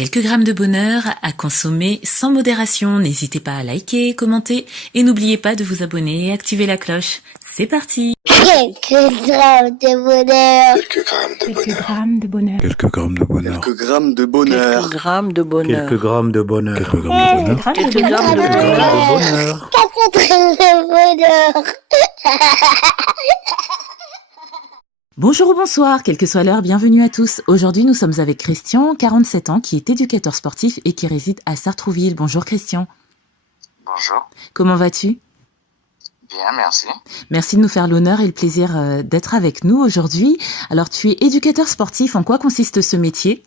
Quelques grammes de bonheur à consommer sans modération. N'hésitez pas à liker, commenter et n'oubliez pas de vous abonner et activer la cloche. C'est parti. Quelques grammes de bonheur. Quelques grammes de bonheur. Quelques grammes de bonheur. Quelques grammes de bonheur. Quelques grammes de bonheur. Quelques grammes de bonheur. Quelques grammes de bonheur. Quelques grammes de bonheur. Quelques grammes de bonheur. Bonjour ou bonsoir, quelle que soit l'heure, bienvenue à tous. Aujourd'hui, nous sommes avec Christian, 47 ans, qui est éducateur sportif et qui réside à Sartrouville. Bonjour Christian. Bonjour. Comment vas-tu ? Bien, merci. Merci de nous faire l'honneur et le plaisir d'être avec nous aujourd'hui. Alors, tu es éducateur sportif. En quoi consiste ce métier ?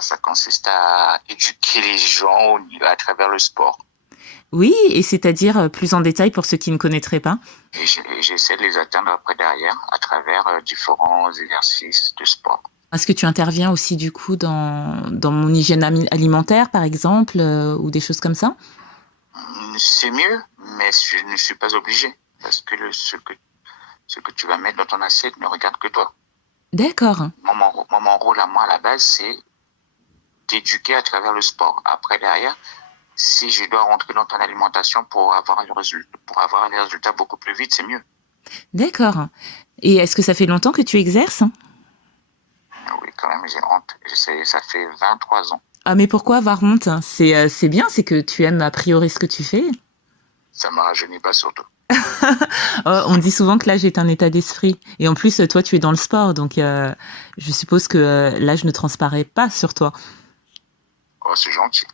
Ça consiste à éduquer les gens à travers le sport. Oui, et c'est-à-dire plus en détail pour ceux qui ne connaîtraient pas. Et j'essaie de les atteindre après derrière à travers différents exercices de sport. Est-ce que tu interviens aussi du coup dans mon hygiène alimentaire, par exemple, ou des choses comme ça ? C'est mieux, mais je ne suis pas obligé. Parce que ce que tu vas mettre dans ton assiette ne regarde que toi. D'accord. Mon rôle à moi, à la base, c'est d'éduquer à travers le sport. Après, derrière, si je dois rentrer dans ton alimentation pour avoir les résultats beaucoup plus vite, c'est mieux. D'accord. Et est-ce que ça fait longtemps que tu exerces ? Oui, quand même, j'ai honte. Ça fait 23 ans. Ah, mais pourquoi avoir honte ? C'est bien, c'est que tu aimes a priori ce que tu fais. Ça ne me rajeunit pas surtout. On dit souvent que l'âge est un état d'esprit. Et en plus, toi, tu es dans le sport, donc je suppose que l'âge ne transparaît pas sur toi. Oh, c'est gentil.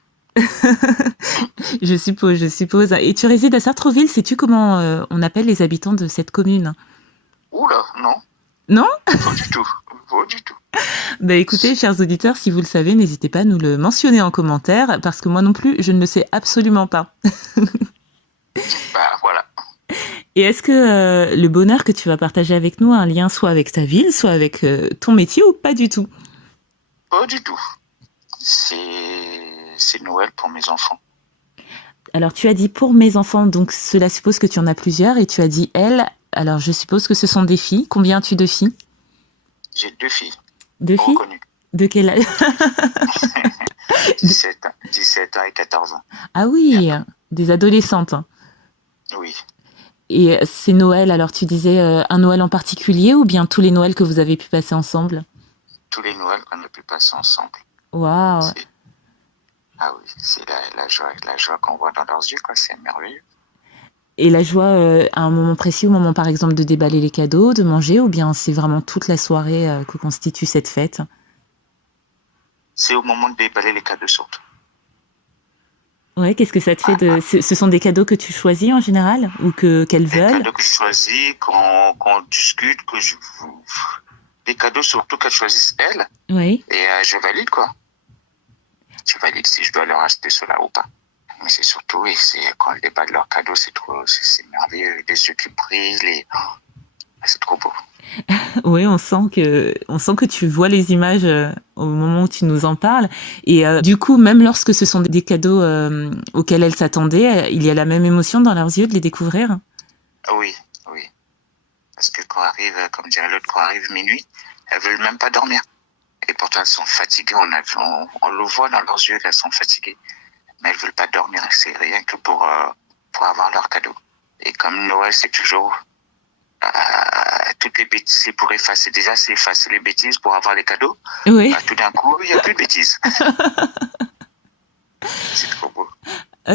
Je suppose. Et tu résides à Sartrouville, sais-tu comment on appelle les habitants de cette commune ? Oula, non. Non ? Pas du tout. Pas du tout. Écoutez, chers auditeurs, si vous le savez, n'hésitez pas à nous le mentionner en commentaire, parce que moi non plus, je ne le sais absolument pas. Voilà. Et est-ce que le bonheur que tu vas partager avec nous a un lien soit avec ta ville, soit avec ton métier, ou pas du tout ? Pas du tout. C'est Noël pour mes enfants. Alors, tu as dit pour mes enfants, donc cela suppose que tu en as plusieurs, et tu as dit elles. Alors, je suppose que ce sont des filles. Combien as-tu de filles ? J'ai 2 filles. 2 filles ? Reconnues. De quel âge ? 17 ans et 14 ans. Ah oui, des adolescentes. Oui. Et c'est Noël, alors tu disais un Noël en particulier ou bien tous les Noëls que vous avez pu passer ensemble ? Tous les Noëls qu'on a pu passer ensemble. Waouh. Ah oui, c'est la joie qu'on voit dans leurs yeux, quoi. C'est merveilleux. Et la joie à un moment précis, au moment par exemple de déballer les cadeaux, de manger, ou bien c'est vraiment toute la soirée que constitue cette fête ? C'est au moment de déballer les cadeaux surtout. Ouais, qu'est-ce que ça te fait Ce sont des cadeaux que tu choisis en général ou qu'elles veulent ? Des cadeaux que je choisis, qu'on discute, des cadeaux surtout qu'elles choisissent elles. Oui. Et je valide, quoi. Je valide si je dois leur acheter cela ou pas. Mais c'est surtout, oui, c'est quand elles déballent leurs cadeaux, c'est merveilleux. Les yeux qui brillent, c'est trop beau. Oui, on sent que tu vois les images au moment où tu nous en parles. Et du coup, même lorsque ce sont des cadeaux auxquels elles s'attendaient, il y a la même émotion dans leurs yeux de les découvrir ? Oui. Parce que quand arrive, comme dirait l'autre, quand arrive minuit, elles veulent même pas dormir. Et pourtant, elles sont fatiguées. On le voit dans leurs yeux qu'elles sont fatiguées. Mais elles veulent pas dormir. C'est rien que pour avoir leurs cadeaux. Et comme Noël, c'est toujours toutes les bêtises, c'est pour effacer les bêtises pour avoir les cadeaux. Oui. Tout d'un coup, il n'y a plus de bêtises. C'est trop beau.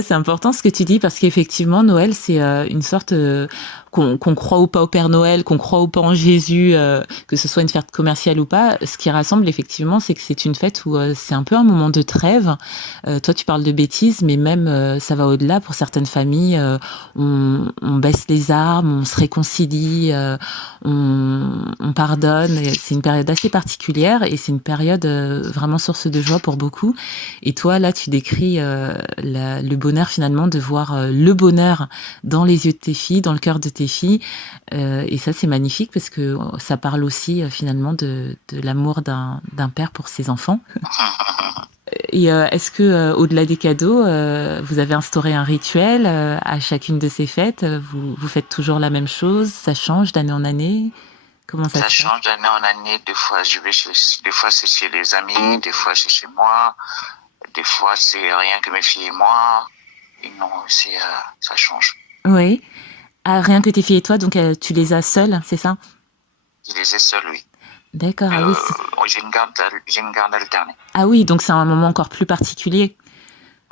C'est important ce que tu dis parce qu'effectivement, Noël, c'est une sorte qu'on croit ou pas au Père Noël, qu'on croit ou pas en Jésus, que ce soit une fête commerciale ou pas. Ce qui rassemble effectivement, c'est que c'est une fête où c'est un peu un moment de trêve. Toi, tu parles de bêtises, mais même ça va au-delà. Pour certaines familles, on baisse les armes, on se réconcilie, on pardonne. C'est une période assez particulière et c'est une période vraiment source de joie pour beaucoup. Et toi, là, tu décris le bonheur finalement de voir le bonheur dans les yeux de tes filles, dans le cœur de tes filles. Et ça, c'est magnifique parce que ça parle aussi finalement de l'amour d'un père pour ses enfants. Et est-ce que au-delà des cadeaux, vous avez instauré un rituel à chacune de ces fêtes ? Vous faites toujours la même chose ? Ça change d'année en année ? Comment ça Ça se passe? change d'année en année. Des fois, des fois c'est chez les amis, des fois c'est chez moi, des fois c'est rien que mes filles et moi. Et non, ça change. Oui. Ah, rien que tes filles et toi, donc tu les as seules, c'est ça? Je les ai seuls, oui. D'accord, ah oui. J'ai une garde alternée. Ah oui, donc c'est un moment encore plus particulier,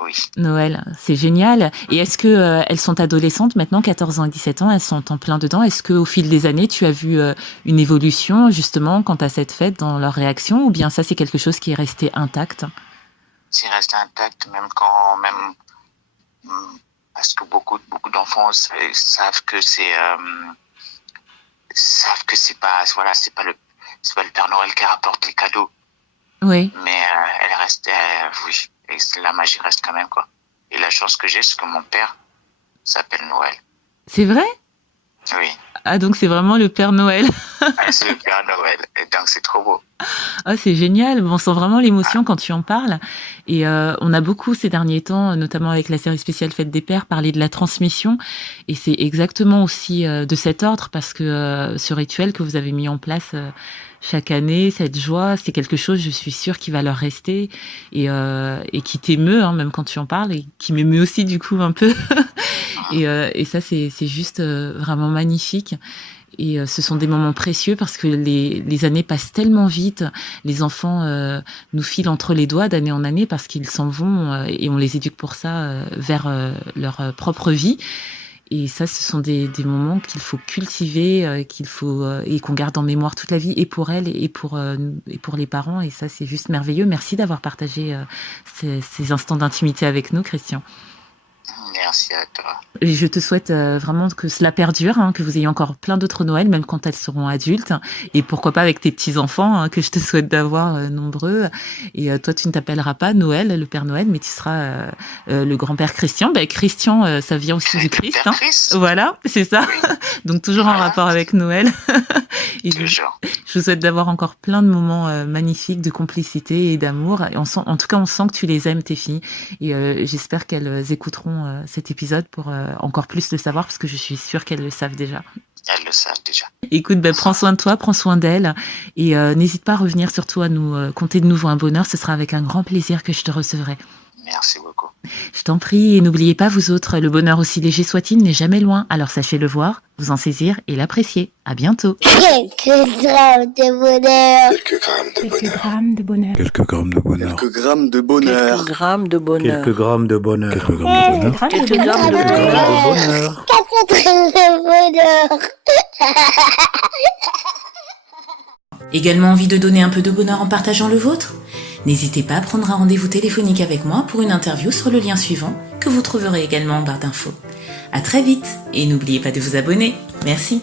Oui. Noël. C'est génial. Et est-ce que elles sont adolescentes maintenant, 14 ans et 17 ans, elles sont en plein dedans? Est-ce qu'au fil des années, tu as vu une évolution justement quant à cette fête dans leur réaction, ou bien ça c'est quelque chose qui est resté intact? C'est resté intact, parce que beaucoup d'enfants savent que c'est pas, voilà, c'est pas le Père Noël qui rapporte les cadeaux. Oui. Mais elle reste, oui, et la magie reste quand même, quoi. Et la chance que j'ai, c'est que mon père s'appelle Noël. C'est vrai? Oui. Ah, donc c'est vraiment le Père Noël. C'est le Père Noël, et donc c'est trop beau. Ah, c'est génial. Bon, on sent vraiment l'émotion quand tu en parles. Et on a beaucoup ces derniers temps, notamment avec la série spéciale Fête des Pères, parlé de la transmission. Et c'est exactement aussi de cet ordre, parce que ce rituel que vous avez mis en place chaque année, cette joie, c'est quelque chose, je suis sûre, qui va leur rester et qui t'émeut, hein, même quand tu en parles, et qui m'émeut aussi du coup un peu. Et ça, c'est juste vraiment magnifique. Et ce sont des moments précieux parce que les années passent tellement vite. Les enfants nous filent entre les doigts d'année en année parce qu'ils s'en vont et on les éduque pour ça vers leur propre vie. Et ça, ce sont des moments qu'il faut cultiver, qu'il faut et qu'on garde en mémoire toute la vie, et pour elles et pour les parents. Et ça, c'est juste merveilleux. Merci d'avoir partagé ces instants d'intimité avec nous, Christian. Merci à toi. Et je te souhaite vraiment que cela perdure, hein, que vous ayez encore plein d'autres Noëls, même quand elles seront adultes. Et pourquoi pas avec tes petits-enfants, hein, que je te souhaite d'avoir nombreux. Et toi, tu ne t'appelleras pas Noël, le Père Noël, mais tu seras le grand-père Christian. Ben, Christian, ça vient aussi du Christ. Hein. Voilà, c'est ça. Oui. Donc toujours en rapport avec Noël. Et je vous souhaite d'avoir encore plein de moments magnifiques de complicité et d'amour. Et en tout cas, on sent que tu les aimes, tes filles. Et j'espère qu'elles écouteront cet épisode pour encore plus le savoir, parce que je suis sûre qu'elles le savent déjà. Elles le savent déjà. Écoute, ben, prends soin de toi, prends soin d'elles. Et n'hésite pas à revenir surtout à nous conter de nouveau un bonheur. Ce sera avec un grand plaisir que je te recevrai. Merci beaucoup. Je t'en prie, et n'oubliez pas, vous autres, le bonheur, aussi léger soit-il, n'est jamais loin. Alors sachez le voir, vous en saisir et l'apprécier. À bientôt. Quelques grammes de bonheur. Quelques grammes de bonheur. Quelques grammes de bonheur. Quelques grammes de bonheur. Quelques grammes de bonheur. Quelques grammes de bonheur. Quelques grammes de bonheur. Quelques Quelques grammes de bonheur. 4 grammes de bonheur. Également envie de donner un peu de bonheur en partageant le vôtre ? N'hésitez pas à prendre un rendez-vous téléphonique avec moi pour une interview sur le lien suivant que vous trouverez également en barre d'infos. À très vite et n'oubliez pas de vous abonner. Merci.